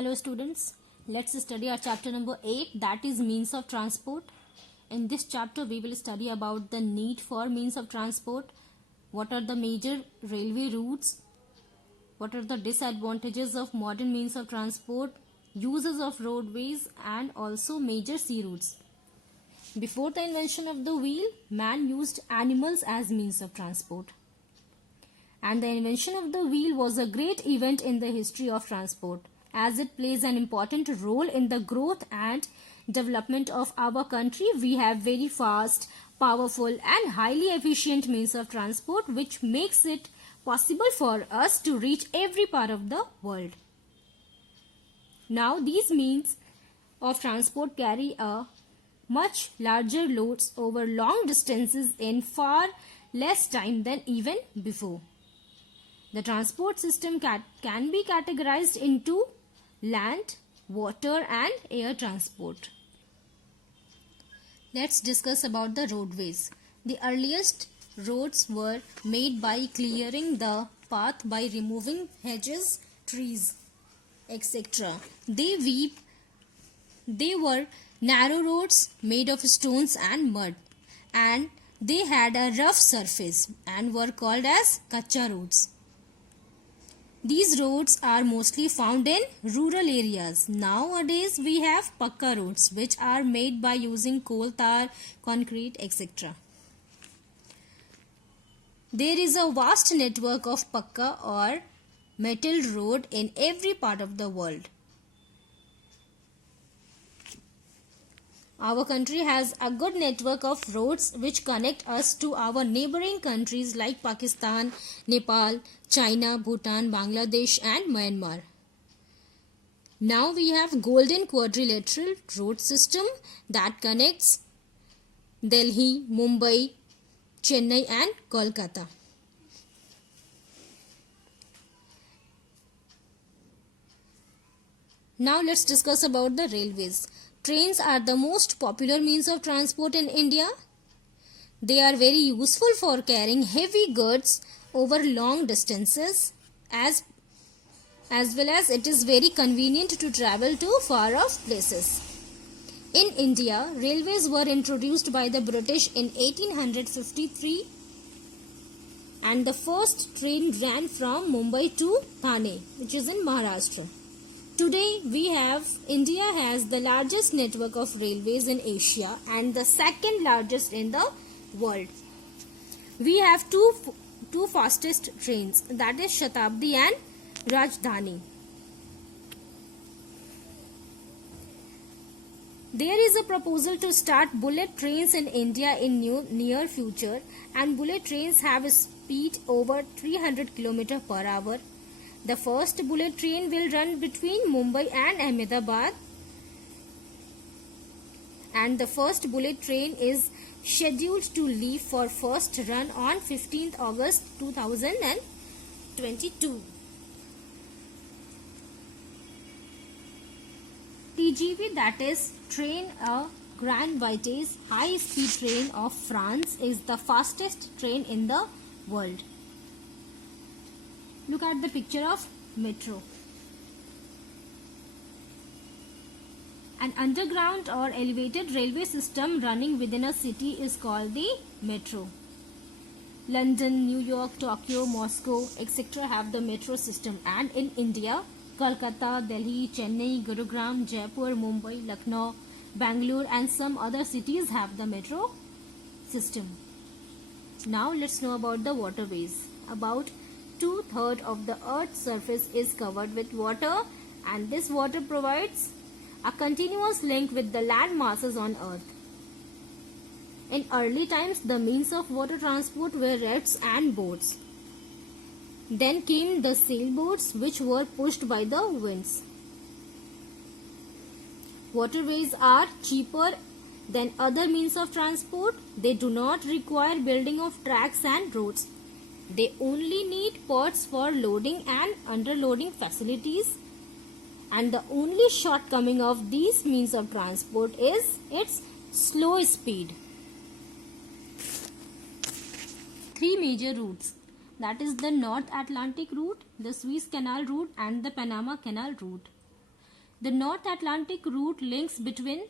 Hello students, let's study our chapter number 8, that is means of transport. In this chapter we will study about the need for means of transport, what are the major railway routes, what are the disadvantages of modern means of transport, uses of roadways and also major sea routes. Before the invention of the wheel, man used animals as means of transport. And the invention of the wheel was a great event in the history of transport, as it plays an important role in the growth and development of our country. We have very fast, powerful and highly efficient means of transport which makes it possible for us to reach every part of the world. Now these means of transport carry a much larger loads over long distances in far less time than even before. The transport system can be categorized into land, water and air transport. Let's discuss about the roadways. The earliest roads were made by clearing the path by removing hedges, trees, etc. They were narrow roads made of stones and mud, and they had a rough surface and were called as kacha roads. These roads are mostly found in rural areas. Nowadays we have pakka roads which are made by using coal tar, concrete, etc. There is a vast network of pakka or metal road in every part of the world. Our country has a good network of roads which connect us to our neighboring countries like Pakistan, Nepal, China, Bhutan, Bangladesh and Myanmar. Now we have Golden Quadrilateral road system that connects Delhi, Mumbai, Chennai and Kolkata. Now let's discuss about the railways. Trains are the most popular means of transport in India. They are very useful for carrying heavy goods over long distances as well as it is very convenient to travel to far off places. In India, railways were introduced by the British in 1853 and the first train ran from Mumbai to Thane, which is in Maharashtra. Today, India has the largest network of railways in Asia and the second largest in the world. We have two fastest trains, that is Shatabdi and Rajdhani. There is a proposal to start bullet trains in India in near future, and bullet trains have a speed over 300 km per hour. The first bullet train will run between Mumbai and Ahmedabad, and the first bullet train is scheduled to leave for first run on 15th August 2022. TGV, that is Train a Grand Vitesse high speed train of France, is the fastest train in the world. Look at the picture of metro. An underground or elevated railway system running within a city is called the metro. London, New York, Tokyo, Moscow, etc. have the metro system, and in India, Kolkata, Delhi, Chennai, Gurugram, Jaipur, Mumbai, Lucknow, Bangalore and some other cities have the metro system. Now let's know about the waterways. About 2/3 of the Earth's surface is covered with water, and this water provides a continuous link with the land masses on Earth. In early times, the means of water transport were rafts and boats. Then came the sailboats, which were pushed by the winds. Waterways are cheaper than other means of transport. They do not require building of tracks and roads. They only need ports for loading and underloading facilities, and the only shortcoming of these means of transport is its slow speed. Three major routes, that is the North Atlantic route, the Suez Canal route and the Panama Canal route. The North Atlantic route links between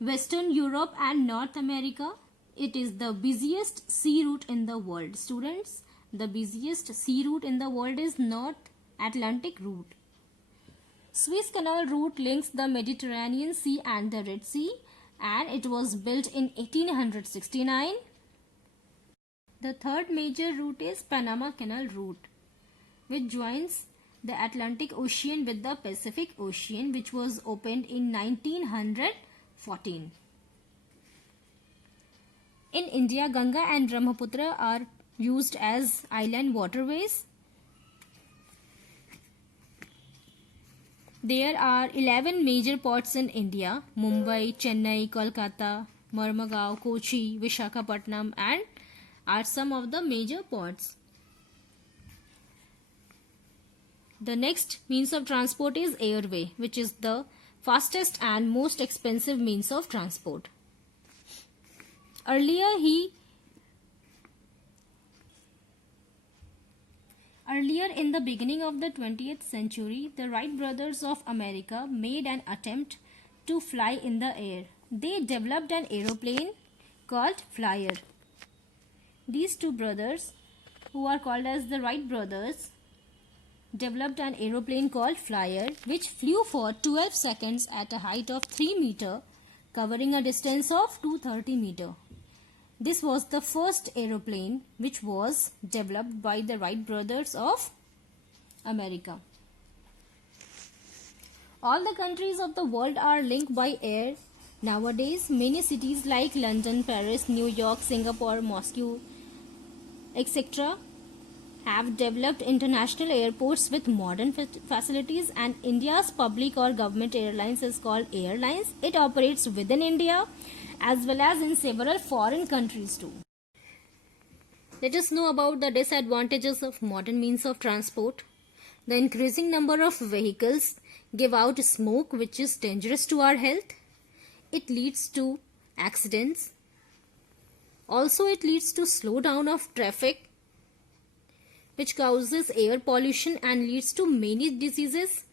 Western Europe and North America. It is the busiest sea route in the world. Students, the busiest sea route in the world is North Atlantic route. Suez Canal route links the Mediterranean Sea and the Red Sea, and it was built in 1869. The third major route is Panama Canal route, which joins the Atlantic Ocean with the Pacific Ocean, which was opened in 1914. In India, Ganga and Brahmaputra are used as island waterways. There are 11 major ports in India: Mumbai, Chennai, Kolkata, Marmagao, Kochi, Visakhapatnam, and are some of the major ports. The next means of transport is airway, which is the fastest and most expensive means of transport. Earlier in the beginning of the 20th century, the Wright brothers of America made an attempt to fly in the air. They developed an aeroplane called Flyer. These two brothers, who are called as the Wright brothers, developed an aeroplane called Flyer, which flew for 12 seconds at a height of 3 meters, covering a distance of 230 meters. This was the first aeroplane which was developed by the Wright brothers of America. All the countries of the world are linked by air. Nowadays, many cities like London, Paris, New York, Singapore, Moscow, etc. have developed international airports with modern facilities, and India's public or government airlines is called Airlines. It operates within India as well as in several foreign countries too. Let us know about the disadvantages of modern means of transport. The increasing number of vehicles give out smoke, which is dangerous to our health. It leads to accidents. Also, it leads to slowdown of traffic, which causes air pollution and leads to many diseases